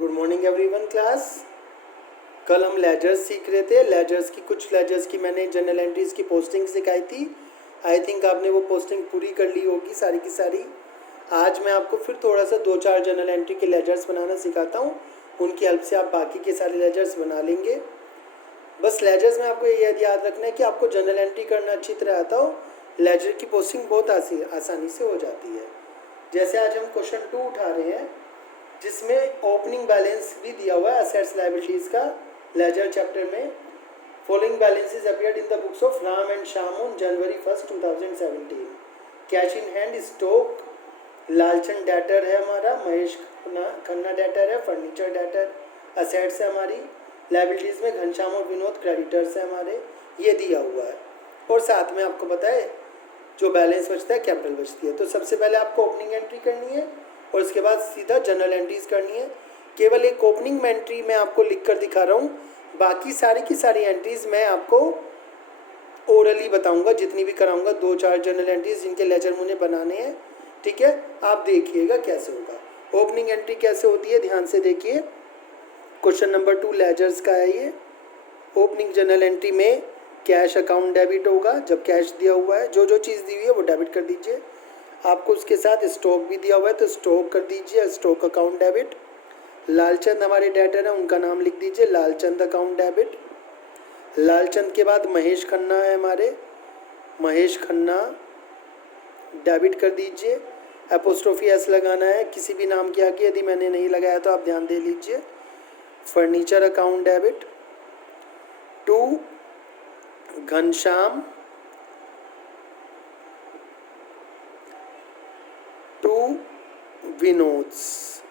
Good morning everyone class. कल हम ledgers सीख रहे थे। कुछ लेजर्स की मैंने जनरल एंट्रीज की पोस्टिंग सिखाई थी। आई थिंक आपने वो पोस्टिंग पूरी कर ली होगी सारी की सारी। आज मैं आपको फिर थोड़ा सा 2-4 जनरल एंट्री के लेजर्स बनाना सिखाता हूँ। उनकी हेल्प से आप बाकी के सारे लेजर्स बना लेंगे। बस लेजर्स में आपको ये याद रखना है कि आपको जनरल एंट्री करना अच्छी तरह आता हो, लेजर की पोस्टिंग बहुत आसानी से हो जाती है। जैसे आज हम क्वेश्चन 2 उठा रहे हैं जिसमें ओपनिंग बैलेंस भी दिया हुआ है असेट्स लायबिलिटीज़ का लेजर चैप्टर में। Following balances appeared in the books of Ram and Shyam on January 1, 2017। Cash in hand stock Lalchand debtor है हमारा, महेश खन्ना डेटर है, फर्नीचर डेटर असेट्स है हमारी, लायबिलिटीज़ में घनश्याम और विनोद क्रेडिटर्स है हमारे, ये दिया हुआ है। और साथ में आपको पता है जो बैलेंस बचता है कैपिटल बचती है। तो सबसे पहले आपको ओपनिंग एंट्री करनी है और उसके बाद सीधा जनरल एंट्रीज करनी है। केवल एक ओपनिंग एंट्री मैं आपको लिख कर दिखा रहा हूँ, बाकी सारी की सारी एंट्रीज मैं आपको ओरली बताऊंगा, जितनी भी कराऊंगा 2-4 जनरल एंट्रीज जिनके लेजर मुझे बनाने हैं। ठीक है, आप देखिएगा कैसे होगा। ओपनिंग एंट्री कैसे होती है ध्यान से देखिए। क्वेश्चन नंबर 2 लेजर्स का है ये। ओपनिंग जनरल एंट्री में कैश अकाउंट डेबिट होगा। जब कैश दिया हुआ है, जो जो चीज़ दी हुई है वो डेबिट कर दीजिए। आपको उसके साथ स्टॉक भी दिया हुआ है तो स्टॉक कर दीजिए, स्टॉक अकाउंट डेबिट। लालचंद हमारे डेटर हैं, उनका नाम लिख दीजिए, लालचंद अकाउंट डेबिट। लालचंद के बाद महेश खन्ना है हमारे, महेश खन्ना डेबिट कर दीजिए। एपोस्ट्रोफी एस लगाना है किसी भी नाम के आगे, यदि मैंने नहीं लगाया तो आप ध्यान दे लीजिए। Furniture account debit. 2 Ghanshyam, 2 Vinod's.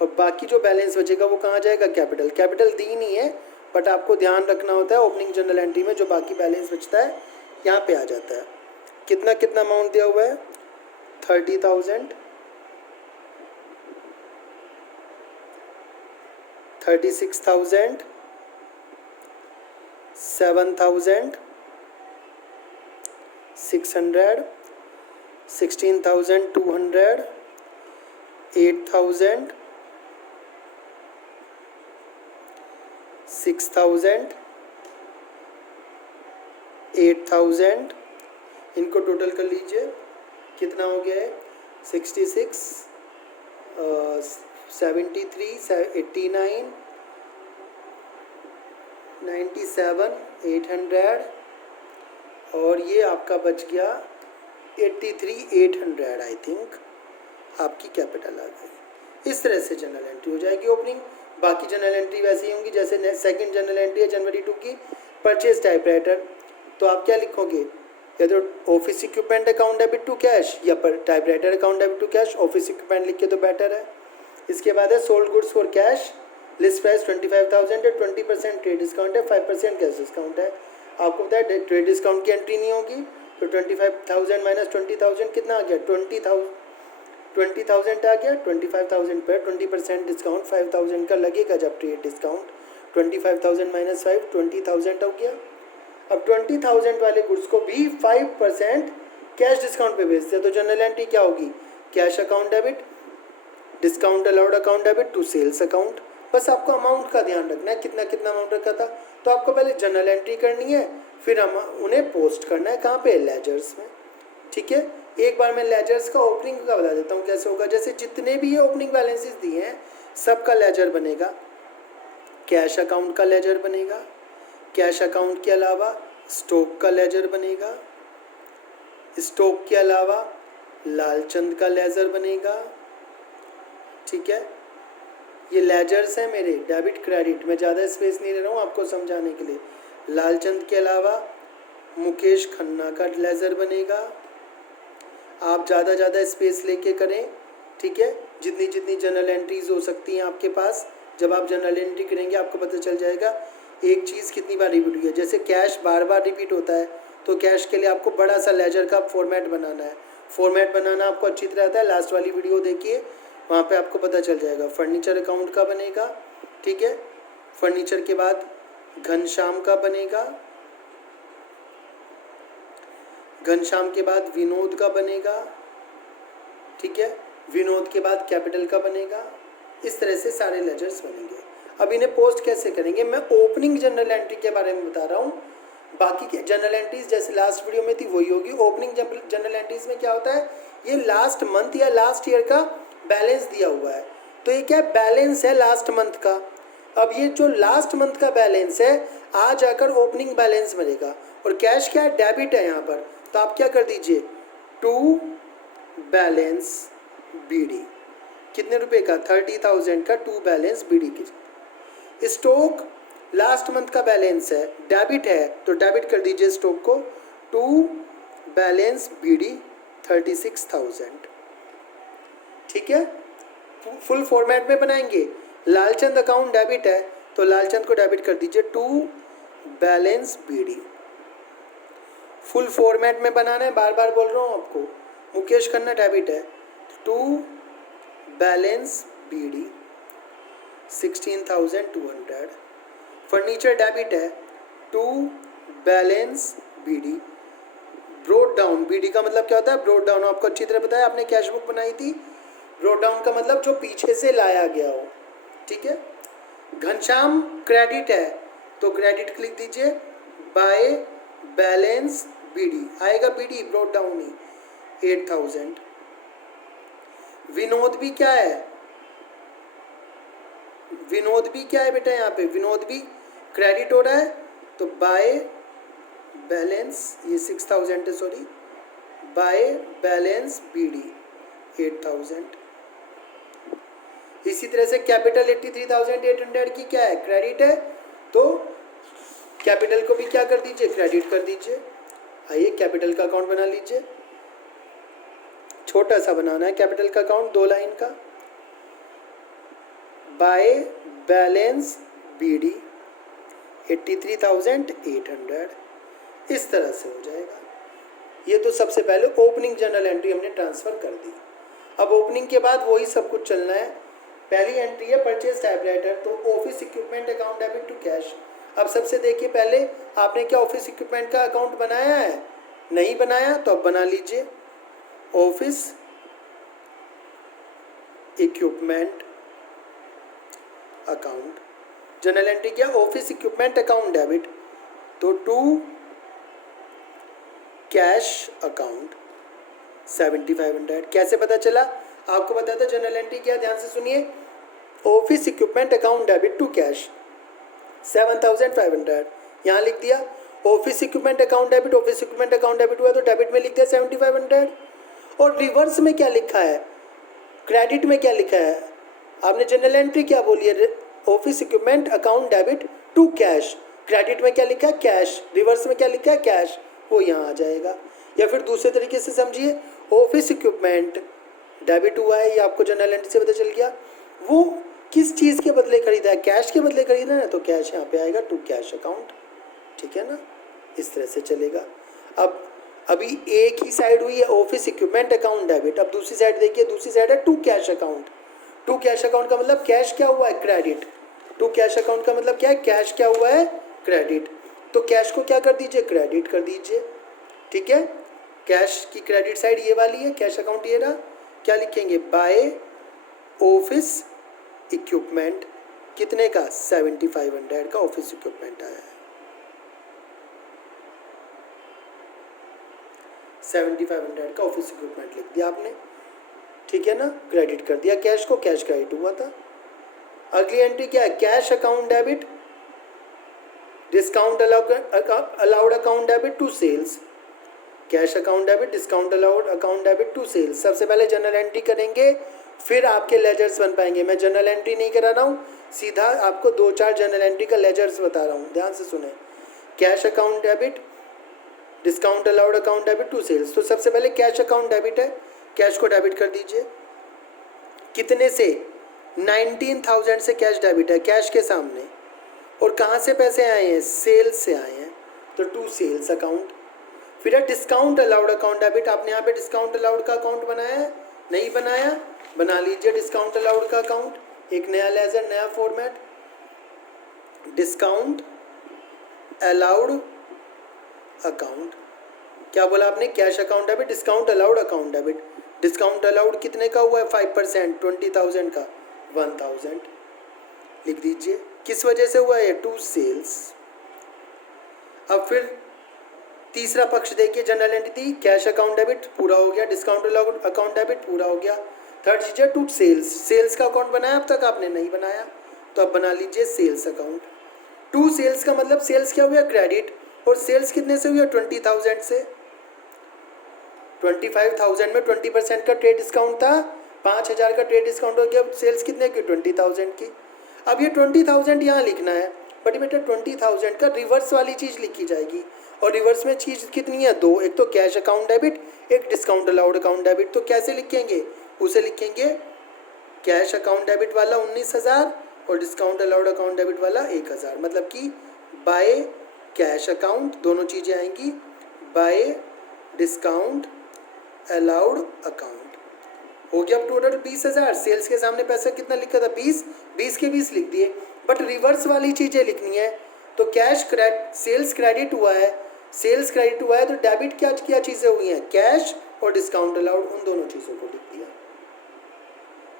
और बाकी जो बैलेंस बचेगा वो कहाँ जाएगा, कैपिटल। कैपिटल दी नहीं है बट आपको ध्यान रखना होता है ओपनिंग जनरल एंट्री में जो बाकी बैलेंस बचता है यहाँ पे आ जाता है। कितना कितना अमाउंट दिया हुआ है, 30,000, 36,000, 7,600, 16,200, 8,000, 6,000, 8,000। इनको टोटल कर लीजिए, कितना हो गया है, 66, 73, 89, 97, 800 और ये आपका बच गया 83,800। आई थिंक आपकी कैपिटल आ गई। इस तरह से जनरल एंट्री हो जाएगी ओपनिंग। बाकी जनरल एंट्री वैसे ही होंगी। जैसे सेकंड जनरल एंट्री है जनवरी 2 की, परचेज टाइपराइटर, तो आप क्या लिखोगे, या तो office equipment account debit to cash या पर typewriter account debit to cash. Office equipment लिख के तो बेटर है। इसके बाद है sold goods for cash, list price 25,000 है, 20% ट्रेड डिस्काउंट है, 5% कैश डिस्काउंट है। आपको पता है ट्रेड डिस्काउंट की एंट्री नहीं होगी तो 25,000 माइनस 20,000 कितना आ गया, 20,000 आ गया। 25,000 पर 20% डिस्काउंट 5,000 का लगेगा जब ट्रेड डिस्काउंट। 25,000 माइनस 5, 20,000 हो गया। अब 20,000 वाले गुड्स को भी 5% कैश डिस्काउंट पे बेचते हैं तो जनरल एंट्री क्या होगी, cash account debit, discount allowed account debit to sales account. बस आपको अमाउंट का ध्यान रखना है, कितना कितना अमाउंट रखा था। तो आपको पहले जनरल एंट्री करनी है, फिर हम उन्हें पोस्ट करना है कहाँ पे, लेजर्स में। ठीक है, एक बार मैं लेजर्स का ओपनिंग का बता देता हूँ कैसे होगा। जैसे जितने भी ये ओपनिंग बैलेंसेस दिए हैं सबका लेजर बनेगा। कैश अकाउंट का लेजर बनेगा, कैश अकाउंट के अलावा स्टॉक का लेजर बनेगा, स्टॉक के अलावा लालचंद का लेजर बनेगा। ठीक है, ये लेजर्स हैं मेरे डेबिट क्रेडिट, मैं ज़्यादा स्पेस नहीं ले रहा हूँ आपको समझाने के लिए। लालचंद के अलावा मुकेश खन्ना का लेजर बनेगा। आप ज़्यादा स्पेस लेके करें, ठीक है। जितनी जितनी जनरल एंट्रीज हो सकती हैं आपके पास, जब आप जनरल एंट्री करेंगे आपको पता चल जाएगा एक चीज़ कितनी बार रिपीट हुई है। जैसे कैश बार बार रिपीट होता है तो कैश के लिए आपको बड़ा सा लेजर का फॉर्मेट बनाना है। फॉर्मेट बनाना आपको अच्छी तरह आता है, लास्ट वाली वीडियो देखिए, वहाँ पे आपको पता चल जाएगा। फर्नीचर अकाउंट का बनेगा, ठीक है। फर्नीचर के बाद घनश्याम का बनेगा, घनश्याम के बाद विनोद का बनेगा, ठीक है। विनोद के बाद कैपिटल का बनेगा। इस तरह से सारे लेजर्स बनेंगे। अब इन्हें पोस्ट कैसे करेंगे, मैं ओपनिंग जर्नल एंट्री के बारे में बता रहा हूँ। बाकी के जर्नल एंट्रीज जैसे लास्ट वीडियो में थी वही होगी। ओपनिंग जर्नल एंट्रीज में क्या होता है, ये लास्ट मंथ या लास्ट ईयर का बैलेंस दिया हुआ है। तो ये क्या बैलेंस है लास्ट मंथ का। अब ये जो लास्ट मंथ का बैलेंस है आ जाकर ओपनिंग बैलेंस बनेगा। और कैश क्या है, डेबिट है यहाँ पर। तो आप क्या कर दीजिए, टू बैलेंस बीडी, कितने रुपए का, 30,000 का टू बैलेंस बीडी की। स्टॉक लास्ट मंथ का बैलेंस है, डेबिट है, तो डेबिट कर दीजिए स्टॉक को, टू बैलेंस बीडी 36,000। ठीक है, फुल फॉर्मेट में बनाएंगे। लालचंद अकाउंट डेबिट है तो लालचंद को डेबिट कर दीजिए, to balance BD. Full format में बनाना है, बार बार बोल रहा हूँ आपको। मुकेश खन्ना डेबिट है, to balance BD 16,200। Furniture debit है, to balance BD. Brought down, BD का मतलब क्या होता है, ब्रोड डाउन। आपको अच्छी तरह पता है, आपने कैश बुक बनाई थी। ब्रोड डाउन का मतलब जो पीछे से लाया गया हो। ठीक है, घनश्याम क्रेडिट है तो क्रेडिट लिख दीजिए, बाय बैलेंस बीडी, आएगा बीडी ब्रोड डाउन ही 8,000। विनोद भी क्या है, विनोद भी क्या है बेटा, यहाँ पे विनोद भी क्रेडिट हो रहा है तो बाय बैलेंस, ये 6,000 है सॉरी, बाय बैलेंस बीडी 8,000। इसी तरह से कैपिटल 83,800 की क्या है, क्रेडिट है, तो कैपिटल को भी क्या कर दीजिए, क्रेडिट कर दीजिए। आइए कैपिटल का अकाउंट बना लीजिए, छोटा सा बनाना है कैपिटल का अकाउंट, 2 लाइन का। बाय बैलेंस बीडी 83,800, इस तरह से हो जाएगा। ये तो सबसे पहले ओपनिंग जर्नल एंट्री हमने ट्रांसफ़र कर दी। अब ओपनिंग के बाद वही सब कुछ चलना है। पहली एंट्री है परचेज टाइपराइटर, तो office equipment account debit to cash. अब सबसे देखिए, पहले आपने क्या ऑफिस इक्विपमेंट का अकाउंट बनाया है, नहीं बनाया तो अब बना लीजिए। Office equipment account, general entry क्या, ऑफिस इक्विपमेंट अकाउंट डेबिट, तो टू कैश अकाउंट 7,500। कैसे पता चला, आपको बताया था जनरल एंट्री क्या, ध्यान से सुनिए। Office equipment account debit to cash 7,500, यहाँ लिख दिया। Office equipment account debit, office equipment account debit हुआ तो डेबिट में लिख दिया 7,500। और रिवर्स में क्या लिखा है, क्रेडिट में क्या लिखा है, आपने जनरल एंट्री क्या बोली है, office equipment account debit to cash, credit में क्या लिखा है, कैश, रिवर्स में क्या लिखा है, कैश, वो यहाँ आ जाएगा। या फिर दूसरे तरीके से समझिए, ऑफिस इक्विपमेंट डेबिट हुआ है, ये आपको जनरल एंट्री से पता चल गया। वो किस चीज़ के बदले खरीदा है, कैश के बदले खरीदा है ना, तो कैश यहाँ पे आएगा, टू कैश अकाउंट। ठीक है ना, इस तरह से चलेगा। अब अभी एक ही साइड हुई है ऑफिस इक्विपमेंट अकाउंट डेबिट, अब दूसरी साइड देखिए, दूसरी साइड है to cash account. To cash account का मतलब कैश क्या हुआ है, क्रेडिट। टू कैश अकाउंट का मतलब क्या है, कैश क्या हुआ है, क्रेडिट। तो कैश को क्या कर दीजिए, क्रेडिट कर दीजिए। ठीक है, कैश की क्रेडिट साइड ये वाली है, कैश अकाउंट ये रहा। क्या लिखेंगे, बाय ऑफिस इक्विपमेंट, कितने का, 7,500 का ऑफिस इक्विपमेंट आया है, 7,500 का ऑफिस इक्विपमेंट लिख दिया आपने। ठीक है ना, क्रेडिट कर दिया कैश को, कैश क्रेडिट हुआ था। अगली एंट्री क्या है, cash account debit, discount allowed account debit to sales. Cash account debit, discount allowed account debit to sales. सबसे पहले जनरल एंट्री करेंगे, फिर आपके लेजर्स बन पाएंगे। मैं जनरल एंट्री नहीं करा रहा हूँ, सीधा आपको 2-4 जनरल एंट्री का लेजर्स बता रहा हूँ, ध्यान से सुने। Cash account debit, discount allowed account debit to sales. तो सबसे पहले कैश अकाउंट डेबिट है, कैश को डेबिट कर दीजिए। कितने से, 19,000 से कैश डेबिट है, कैश के सामने। और कहाँ से पैसे आए हैं, सेल्स से आए हैं, तो टू सेल्स अकाउंट। फिर है डिस्काउंट अलाउड अकाउंट डेबिट, आपने यहाँ पे डिस्काउंट अलाउड का अकाउंट बनाया है, नहीं बनाया, बना लीजिए डिस्काउंट अलाउड का अकाउंट। एक नया लेजर, नया फॉर्मेट, डिस्काउंट अलाउड अकाउंट। क्या बोला आपने, cash account debit, discount allowed account debit. Discount allowed कितने का हुआ है 5%, 20,000 का 1,000 लिख दीजिए। किस वजह से हुआ है, टू सेल्स। अब फिर तीसरा पक्ष देखिए, general entity cash account debit पूरा हो गया, डिस्काउंट अलाउड अकाउंट डेबिट पूरा हो गया। थर्ड चीज है टू सेल्स, सेल्स का अकाउंट बनाया अब तक आपने नहीं बनाया, तो अब बना लीजिए सेल्स अकाउंट। टू सेल्स का मतलब सेल्स क्या हुआ, क्रेडिट, और सेल्स कितने से हुआ, 20,000 से। 25,000 में 20% का ट्रेड डिस्काउंट था, 5,000 का ट्रेड डिस्काउंट हो गया, सेल्स कितने की, 20,000 की। अब ये 20,000 यहाँ लिखना है, बट बेटा 20,000 का रिवर्स वाली चीज़ लिखी जाएगी, और रिवर्स में चीज़ कितनी है, दो, एक तो कैश अकाउंट डेबिट, एक डिस्काउंट अलाउड अकाउंट डेबिट। तो कैसे लिखेंगे, उसे लिखेंगे कैश अकाउंट डेबिट वाला 19,000 और डिस्काउंट अलाउड अकाउंट डेबिट वाला 1,000, मतलब कि बाय कैश अकाउंट, दोनों चीज़ें आएंगी, बाय डिस्काउंट अलाउड अकाउंट। हो गया अब टोटल 20,000। सेल्स के सामने पैसा कितना लिखा था, 20, 20 के 20 लिख दिए, बट रिवर्स वाली चीज़ें लिखनी है। तो कैश सेल्स क्रेडिट हुआ है, सेल्स क्रेडिट हुआ है, तो डेबिट क्या क्या चीज़ें हुई हैं, कैश और डिस्काउंट अलाउड, उन दोनों चीज़ों को लिख दिया।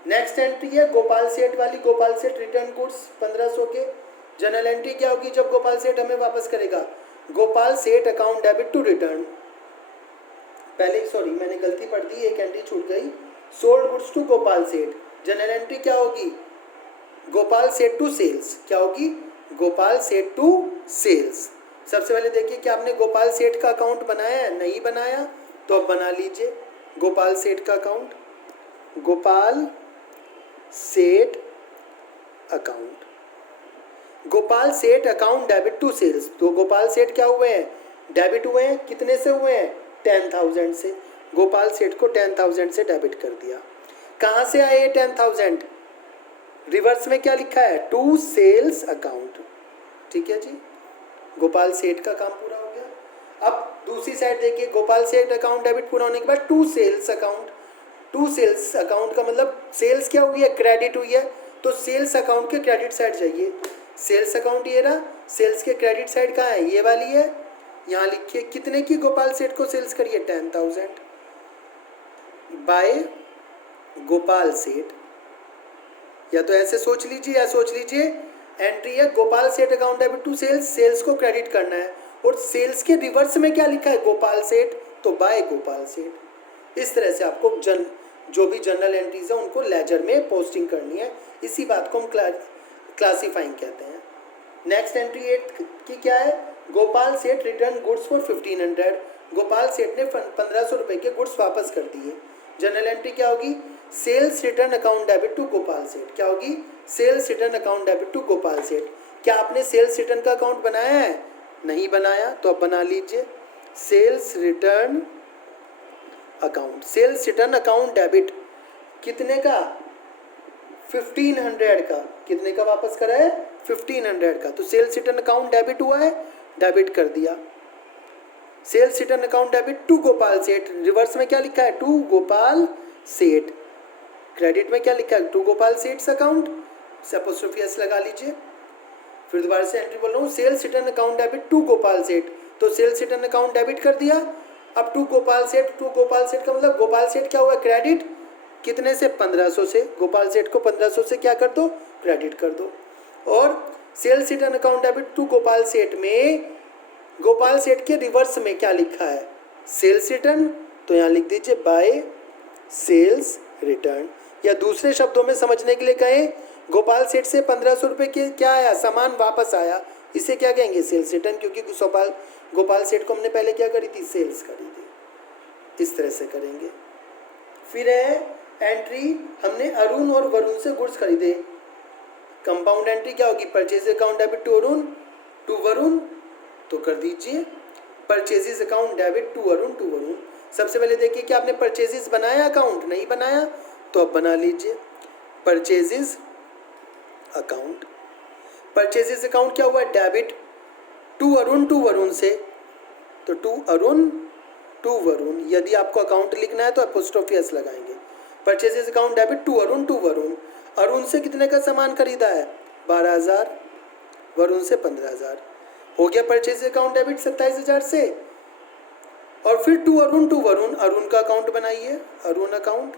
नेक्स्ट एंट्री है गोपाल सेठ वाली, गोपाल सेठ रिटर्न गुड्स 1,500 के। जनरल एंट्री क्या होगी जब गोपाल सेठ हमें वापस करेगा, Gopal Seth account debit to return, पहले सॉरी मैंने गलती पढ़ दी, एक एंट्री छूट गई, सोल्ड गुड्स टू गोपाल सेठ। जनरल एंट्री क्या होगी, गोपाल सेठ टू सेल्स, क्या होगी, गोपाल सेठ टू सेल्स। सबसे पहले देखिए कि आपने गोपाल सेठ का अकाउंट बनाया है, नहीं बनाया, तो अब बना लीजिए गोपाल सेठ का account, Gopal Seth account, Gopal Seth account debit to sales. तो गोपाल सेठ क्या हुए हैं, डेबिट हुए हैं, कितने से हुए हैं, 10,000 से। गोपाल सेठ को 10,000 से डेबिट कर दिया। कहाँ से आए ये 10,000, रिवर्स में क्या लिखा है, टू सेल्स अकाउंट, ठीक है जी। गोपाल सेठ का काम पूरा हो गया। अब दूसरी साइड देखिए, गोपाल सेठ अकाउंट डेबिट पूरा होने के बाद to sales account, to sales account का मतलब सेल्स क्या हुई है, क्रेडिट हुई है, तो सेल्स अकाउंट के क्रेडिट साइड जाइए, सेल्स अकाउंट ये रहा, सेल्स के क्रेडिट साइड कहाँ है, ये वाली है, यहाँ लिखिए कितने की गोपाल सेठ को सेल्स करिए, 10,000 बाय गोपाल सेठ, या तो ऐसे सोच लीजिए या सोच लीजिए एंट्री है Gopal Seth account debit to sales, sales को क्रेडिट करना है, और सेल्स के रिवर्स में क्या लिखा है, गोपाल सेठ, तो बाय गोपाल सेठ। इस तरह से आपको जो भी जनरल एंट्रीज है उनको लेजर में पोस्टिंग करनी है, इसी बात को हम क्लासीफाइंग कहते हैं। नेक्स्ट एंट्री 8 की क्या है, गोपाल सेठ रिटर्न गुड्स फॉर 1,500, गोपाल सेठ ने 1,500 रुपये के गुड्स वापस कर दिए। जनरल एंट्री क्या होगी, sales return account debit to Gopal Seth, क्या होगी, sales return account debit to Gopal Seth. क्या आपने सेल्स रिटर्न का अकाउंट बनाया है, नहीं बनाया, तो अब बना लीजिए sales return account, sales return account debit कितने का, 1,500 का, कितने का वापस करा है, 1,500 का, तो सेल्स रिटर्न अकाउंट डेबिट हुआ है, डेबिट कर दिया। Sales return account debit to Gopal Seth, reverse में क्या लिखा है, टू गोपाल सेठ, क्रेडिट में क्या लिखा है, to Gopal Seth account, apostrophe S लगा लीजिए। फिर दोबारा से एंट्री बोल रहा हूँ, sales return account debit to Gopal Seth, तो सेल्स रिटर्न अकाउंट डेबिट कर दिया। अब टू गोपाल सेठ का मतलब गोपाल सेठ क्या हुआ, क्रेडिट, कितने से, 1,500 से, गोपाल सेठ को 1,500 से क्या कर दो, क्रेडिट कर दो। और sales return account debit to Gopal Seth में गोपाल सेठ के रिवर्स में क्या लिखा है, सेल्स रिटर्न, तो यहाँ लिख दीजिए बाय सेल्स रिटर्न, या दूसरे शब्दों में समझने के लिए कहें, गोपाल सेठ से 1,500 रुपये के क्या आया, सामान वापस आया, इसे क्या कहेंगे, सेल्स रिटर्न, क्योंकि गोपाल सेठ को हमने पहले क्या करी थी, सेल्स करी थी। इस तरह से करेंगे। फिर है एंट्री, हमने अरुण और वरुण से गुड्स खरीदे, कंपाउंड एंट्री क्या होगी, purchase account debit to Arun to Varun, तो कर दीजिए purchases account debit to Arun to Varun. सबसे पहले देखिए कि आपने परचेजेस बनाया अकाउंट, नहीं बनाया, तो अब बना लीजिए परचेजेस अकाउंट। परचेजेस अकाउंट क्या हुआ, डेबिट टू वरुण से, तो टू अरुण टू वरुण, यदि आपको अकाउंट लिखना है तो एपोस्ट्रोफी एस लगाएंगे। Purchases account debit to Varun, Arun से कितने का सामान खरीदा है, 12,000, वरुण से 15,000, हो गया परचेज अकाउंट डेबिट 27,000 से। और फिर टू वरुण, अरुण का अकाउंट बनाइए, अरुण अकाउंट,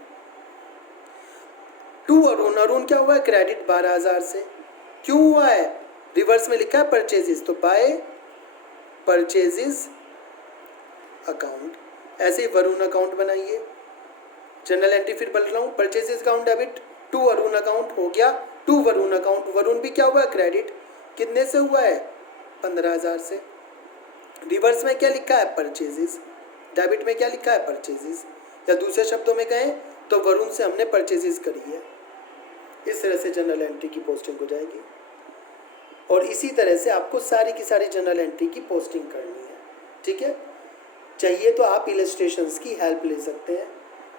टू अरुण क्या हुआ है, क्रेडिट 12,000 से। क्यों हुआ है, रिवर्स में लिखा है परचेजेस, तो बाय परचेजेस अकाउंट। ऐसे ही वरुण अकाउंट बनाइए, जनरल एंट्री फिर बोल रहा हूँ, purchases account debit, to Arun account हो गया, टू वरुण अकाउंट, वरुण भी क्या हुआ है, क्रेडिट, कितने से हुआ है, 15,000 से। रिवर्स में क्या लिखा है, परचेजेस, डेबिट में क्या लिखा है, परचेजेस, या दूसरे शब्दों में कहें तो वरुण से हमने परचेजेस करी है। इस तरह से जनरल एंट्री की पोस्टिंग हो जाएगी, और इसी तरह से आपको सारी की सारी जनरल एंट्री की पोस्टिंग करनी है। ठीक है, चाहिए तो आप इलस्ट्रेशंस की हेल्प ले सकते हैं।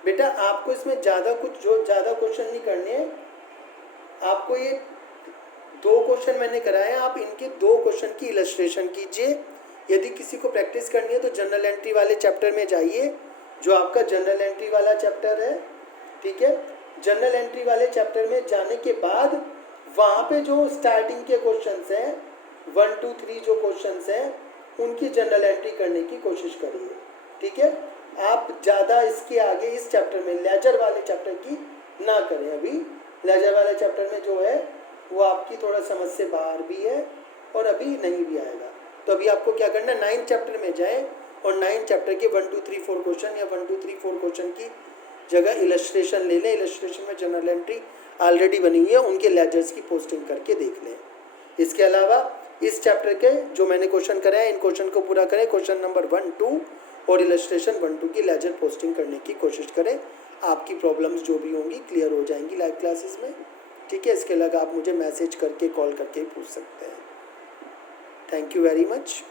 बेटा आपको इसमें ज़्यादा क्वेश्चन नहीं करने हैं, आपको ये 2 क्वेश्चन मैंने कराए हैं, आप इनके 2 क्वेश्चन की इलस्ट्रेशन कीजिए। यदि किसी को प्रैक्टिस करनी है तो जनरल एंट्री वाले चैप्टर में जाइए, जो आपका जनरल एंट्री वाला चैप्टर है। ठीक है, जनरल एंट्री वाले चैप्टर में जाने के बाद वहाँ पे जो स्टार्टिंग के क्वेश्चंस हैं 1 2 3 जो क्वेश्चंस हैं उनकी जनरल एंट्री करने की कोशिश करिए। ठीक है, आप ज़्यादा इसके आगे इस चैप्टर में लेजर वाले चैप्टर की ना करें। अभी लेजर वाले चैप्टर में जो है वो आपकी थोड़ा समझ से बाहर भी है और अभी नहीं भी आएगा। तो अभी आपको क्या करना है, 9th चैप्टर में जाएं और 9th चैप्टर के 1 2 3 4 क्वेश्चन या 1 2 3 4 क्वेश्चन की जगह इलस्ट्रेशन ले लें। इलस्ट्रेशन में जनरल एंट्री ऑलरेडी बनी हुई है, उनके लेजर्स की पोस्टिंग करके देख लें। इसके अलावा इस चैप्टर के जो मैंने क्वेश्चन कराए इन क्वेश्चन को पूरा करें, क्वेश्चन नंबर 1 2 और इलस्ट्रेशन 1 2 की लेजर पोस्टिंग करने की कोशिश करें। आपकी प्रॉब्लम्स जो भी होंगी क्लियर हो जाएंगी लाइव क्लासेस में। ठीक है, इसके अलावा आप मुझे मैसेज करके कॉल करके पूछ सकते हैं। Thank you very much.